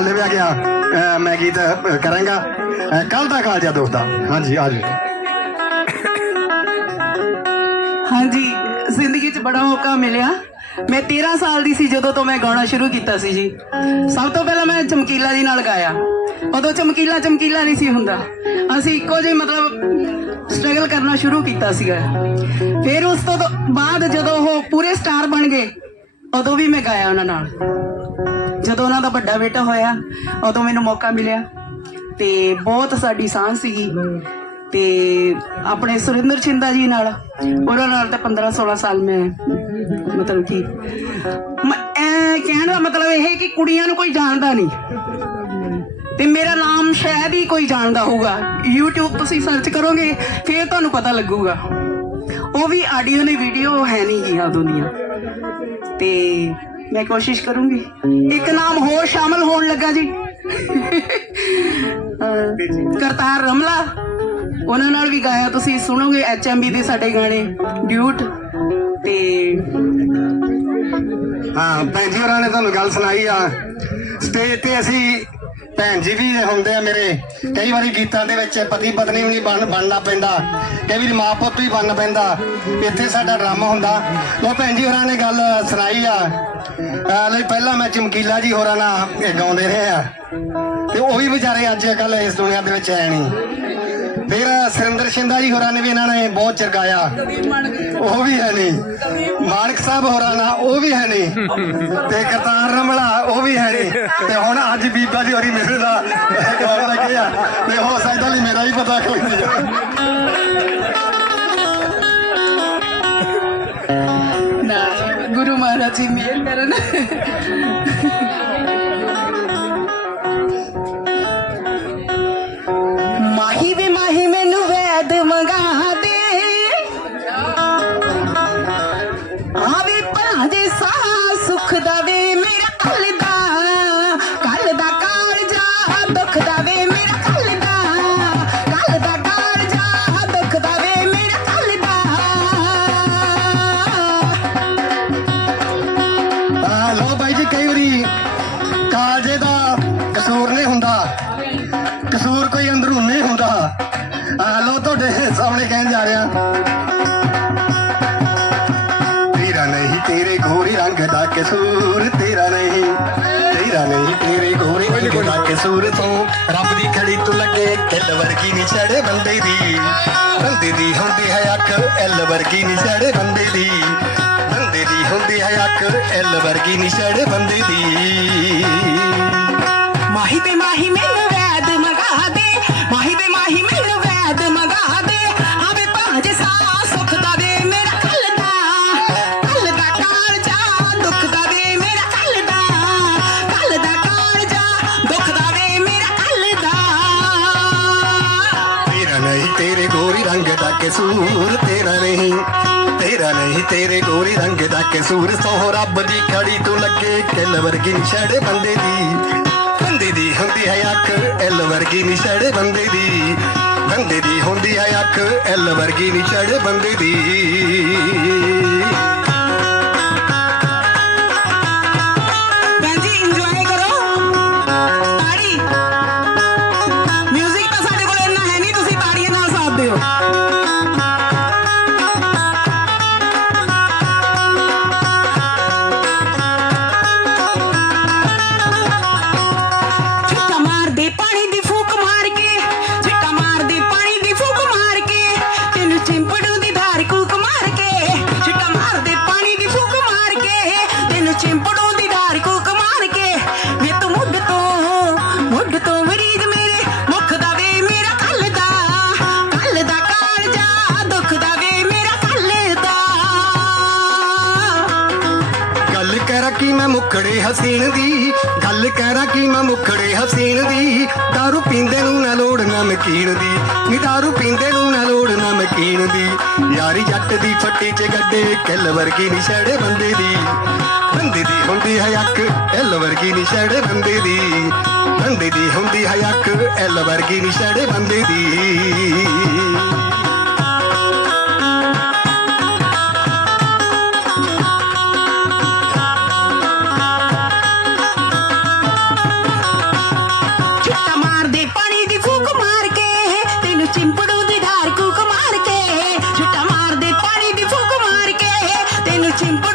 ਨਾਲ ਲਿਵਿਆ ਗਿਆ ਮੈਂ ਗੀਤ ਕਰਾਂਗਾ। ਕੱਲ ਦਾ ਕਾਲਜਾ ਦੋਸਤ ਦਾ। ਹਾਂਜੀ, ਆ ਜਾਓ। ਹਾਂਜੀ, ਜ਼ਿੰਦਗੀ 'ਚ ਬੜਾ ਮੌਕਾ ਮਿਲਿਆ। ਮੈਂ 13 ਸਾਲ ਦੀ ਸੀ ਜਦੋਂ ਤੋਂ ਮੈਂ ਗਾਉਣਾ ਸ਼ੁਰੂ ਕੀਤਾ ਸੀ ਜੀ। ਸਭ ਤੋਂ ਪਹਿਲਾਂ ਮੈਂ ਚਮਕੀਲਾ ਜੀ ਨਾਲ ਗਾਇਆ। ਉਦੋਂ ਚਮਕੀਲਾ ਚਮਕੀਲਾ ਨਹੀਂ ਸੀ ਹੁੰਦਾ। ਅਸੀਂ ਇੱਕੋ ਜਿਹੇ ਮਤਲਬ ਸਟਰਗਲ ਕਰਨਾ ਸ਼ੁਰੂ ਕੀਤਾ ਸੀਗਾ। ਫਿਰ ਉਸ ਤੋਂ ਬਾਅਦ ਜਦੋਂ ਉਹ ਪੂਰੇ ਸਟਾਰ ਬਣ ਗਏ ਉਦੋਂ ਵੀ ਮੈਂ ਗਾਇਆ ਉਹਨਾਂ ਨਾਲ। ਜਦੋਂ ਉਹਨਾਂ ਦਾ ਵੱਡਾ ਬੇਟਾ ਹੋਇਆ, ਉਦੋਂ ਮੈਨੂੰ ਮੌਕਾ ਮਿਲਿਆ ਤੇ ਬਹੁਤ ਸਾਡੀ ਸਾਂਝ ਸੀਗੀ ਤੇ ਆਪਣੇ ਸੁਰਿੰਦਰ ਚਿੰਦਾ ਜੀ ਨਾਲ, ਉਹਨਾਂ ਨਾਲ ਤਾਂ 15 16 ਸਾਲ ਮੈਂ ਮਤਲਬ ਕਿ ਮ- ਕਹਿਣ ਦਾ ਮਤਲਬ ਇਹ ਹੈ ਕਿ ਕੁੜੀਆਂ ਨੂੰ ਕੋਈ ਜਾਣਦਾ ਨਹੀਂ। ਤੇ ਮੇਰਾ ਨਾਮ ਸ਼ਾਇਦ ਹੀ ਕੋਈ ਜਾਣਦਾ ਹੋਊਗਾ। YouTube ਤੁਸੀਂ ਸਰਚ ਕਰੋਗੇ, ਫਿਰ ਤੁਹਾਨੂੰ ਪਤਾ ਲੱਗੂਗਾ। ਉਹ ਵੀ ਆਡੀਓ ਨੇ ਵੀਡੀਓ ਹੈ ਨਹੀਂ ਗਿਆ ਦੁਨੀਆ ਤੇ ਮੈਂ ਕੋਸ਼ਿਸ਼ ਕਰੂੰਗੀ। ਇੱਕ ਨਾਮ ਹੋਰ ਸ਼ਾਮਲ ਹੋਣ ਲੱਗਾ ਜੀ। ਕਰਤਾਰ ਰਮਲਾ, ਉਹਨਾਂ ਨਾਲ ਵੀ ਗਾਇਆ ਤੁਸੀਂ ਸੁਣੋਗੇ ਐਚਐਮਬੀ ਦੇ ਸਾਡੇ ਗਾਣੇ ਡਿਊਟ ਤੇ ਹਾਂ, ਭੈਣ ਜੀ ਹੋਰਾਂ ਨੇ ਤੁਹਾਨੂੰ ਗੱਲ ਸੁਣਾਈ ਆ। ਸਟੇਜ ਤੇ ਅਸੀਂ ਭੈਣ ਜੀ ਵੀ ਹੁੰਦੇ ਆ ਮੇਰੇ। ਕਈ ਵਾਰੀ ਗੀਤਾਂ ਦੇ ਵਿੱਚ ਪਤੀ ਪਤਨੀ ਵੀ ਨਹੀਂ ਬਣ, ਬਣਨਾ ਪੈਂਦਾ। ਕਈ ਵਾਰੀ ਮਾਂ ਪੁੱਤ ਵੀ ਬਣਨਾ ਪੈਂਦਾ। ਇੱਥੇ ਸਾਡਾ ਡਰਾਮਾ ਹੁੰਦਾ। ਉਹ ਭੈਣ ਜੀ ਹੋਰਾਂ ਨੇ ਗੱਲ ਸੁਣਾਈ ਆ। ਲਈ ਪਹਿਲਾਂ ਮੈਂ ਚਮਕੀਲਾ ਜੀ ਹੋਰਾਂ ਨਾਲ ਗਾਉਂਦੇ ਰਹੇ ਆ। ਤੇ ਉਹ ਵੀ ਵਿਚਾਰੇ ਅੱਜ ਕੱਲ ਇਸ ਦੁਨੀਆ ਦੇ ਵਿੱਚ ਹੈ ਨਹੀਂ। ਫਿਰ ਸੁਰਿੰਦਰ ਸ਼ਿੰਦਾ ਜੀ ਹੋਰਾਂ ਨੇ ਵੀ ਇਹਨਾਂ ਨੇ ਬਹੁਤ ਚਿਰ ਉਹ ਵੀ ਹੈ ਨਹੀਂ। ਮਾਨਕ ਸਾਹਿਬ ਹੋਰਾਂ ਨਾਲ ਉਹ ਵੀ ਹੈ ਨਹੀਂ। ਤੇ ਕਰਤਾਰ ਰਮਲਾ ਉਹ ਵੀ ਹੈ ਨਹੀਂ। ਤੇ ਹੁਣ ਅੱਜ ਬੀਬਾ ਜੀ ਹੋਰੀ ਮੇਰੇ ਦਾ ਗਾਉਣ ਲੱਗੇ ਤੇ ਹੋ ਸਕਦਾ ਲਈ ਮੇਰਾ ਹੀ ਪਤਾ ਕੋਈ ਨਹੀਂ। ਗੁਰੂ ਮਹਾਰਾਜ ਜੀ ਮਿਹਰ ਕਰਨ। ਆਵੇ ਭਲਾ ਦੇ ਸਾਹ, ਸੁਖ ਦਾ ਵੇ ਮੇਰਾ ਕੱਲ ਦਾ। ਕੱਲ ਦਾ ਕਾਲਜਾ ਦੁੱਖ ਦਾ ਵੇ ਮੇਰਾ ਕੱਲ ਦਾ। ਕੱਲ ਦਾ ਕਾਲਜਾ ਦੁੱਖ ਦਾ ਵੇ ਮੇਰਾ ਕੱਲ ਦਾ। ਆ ਲੋ ਬਾਈ ਜੀ, ਕਈ ਵਾਰੀ ਕਾਲਜੇ ਦਾ ਕਸੂਰ ਨਹੀਂ ਹੁੰਦਾ। ਕਸੂਰ ਕੋਈ ਅੰਦਰੂਨੀ ਹੁੰਦਾ। ਆ ਲੋ ਤੁਹਾਡੇ ਸਾਹਮਣੇ ਕਹਿਣ ਜਾ ਰਿਹਾ। ਦਾ ਕਸੂਰ ਤੇਰਾ ਨਹੀਂ ਤੇਰਾ ਨਹੀਂ ਤੇਰੇ ਗੋਰੇ ਰੰਗ ਦਾ ਕਸੂਰ ਤੂੰ ਰੱਬ ਦੀ ਖੜੀ ਤੂੰ ਲੱਗੇ ਕਿੱਲ ਵਰਗੀ ਨਹੀਂ ਛੜੇ ਬੰਦੇ ਦੀ। ਬੰਦੇ ਦੀ ਹੁੰਦੀ ਹੈ ਅੱਖ ਐਲ ਵਰਗੀ ਨਹੀਂ ਛੜੇ ਬੰਦੇ ਦੀ। ਬੰਦੇ ਦੀ ਹੁੰਦੀ ਹੈ ਅੱਖ ਐਲ ਵਰਗੀ ਨਹੀਂ ਛੜੇ ਬੰਦੇ ਦੀ। ਮਾਹੀ ਤੇ ਮਾਹੀ ਮੈਨੂੰ ਨਹੀਂ, ਤੇਰੇ ਗੋਰੀ ਰੰਗ ਦਾ ਕਸੂਰ ਤੇਰਾ ਨਹੀਂ। ਤੇਰਾ ਨਹੀਂ, ਤੇਰੇ ਗੋਰੀ ਰੰਗ ਦਾ ਕਸੂਰ। ਸੋ ਰੱਬ ਦੀ ਖੜੀ ਤੂੰ ਲੱਗੇ ਕਿੱਲ ਵਰਗੀ ਛੜੇ ਬੰਦੇ ਦੀ। ਬੰਦੇ ਦੀ ਹੁੰਦੀ ਹੈ ਅੱਖ, ਐਲ ਵਰਗੀ ਨਿਸ਼ੜੇ ਬੰਦੇ ਦੀ। ਬੰਦੇ ਦੀ ਹੁੰਦੀ ਹੈ ਅੱਖ, ਐਲ ਵਰਗੀ ਨਿਸ਼ੜੇ ਬੰਦੇ ਦੀ। ਮੁਖੜੇ ਹਸੀਨ ਦੀ, ਗੱਲ ਕਰਾਂ ਕਿ ਮੈਂ ਮੁਖੜੇ ਹਸੀਨ ਦੀ। ਦਾਰੂ ਪੀਂਦੇ ਨੂੰ ਨਾ ਲੋੜ ਨਮਕੀਨ ਦੀ। ਨੀ ਦਾਰੂ ਪੀਂਦੇ ਨੂੰ ਨਾ ਲੋੜ ਨਮਕੀਨ ਦੀ। ਯਾਰੀ ਜੱਟ ਦੀ ਫੱਟੀ 'ਚ ਗੱਡੇ, ਕੱਲ ਵਰਗੀ ਨਿਸ਼ੜੇ ਬੰਦੇ ਦੀ। ਬੰਦੇ ਦੀ ਹੁੰਦੀ ਹੈ ਅੱਖ ਐਲ ਵਰਗੀ ਨਿਸ਼ੜੇ ਬੰਦੇ ਦੀ। ਬੰਦੇ ਦੀ ਹੁੰਦੀ ਹੈ ਅੱਖ ਐਲ ਵਰਗੀ ਨਿਸ਼ੜੇ ਬੰਦੇ ਦੀ। ਨੂੰ ਚਿੰਬੜ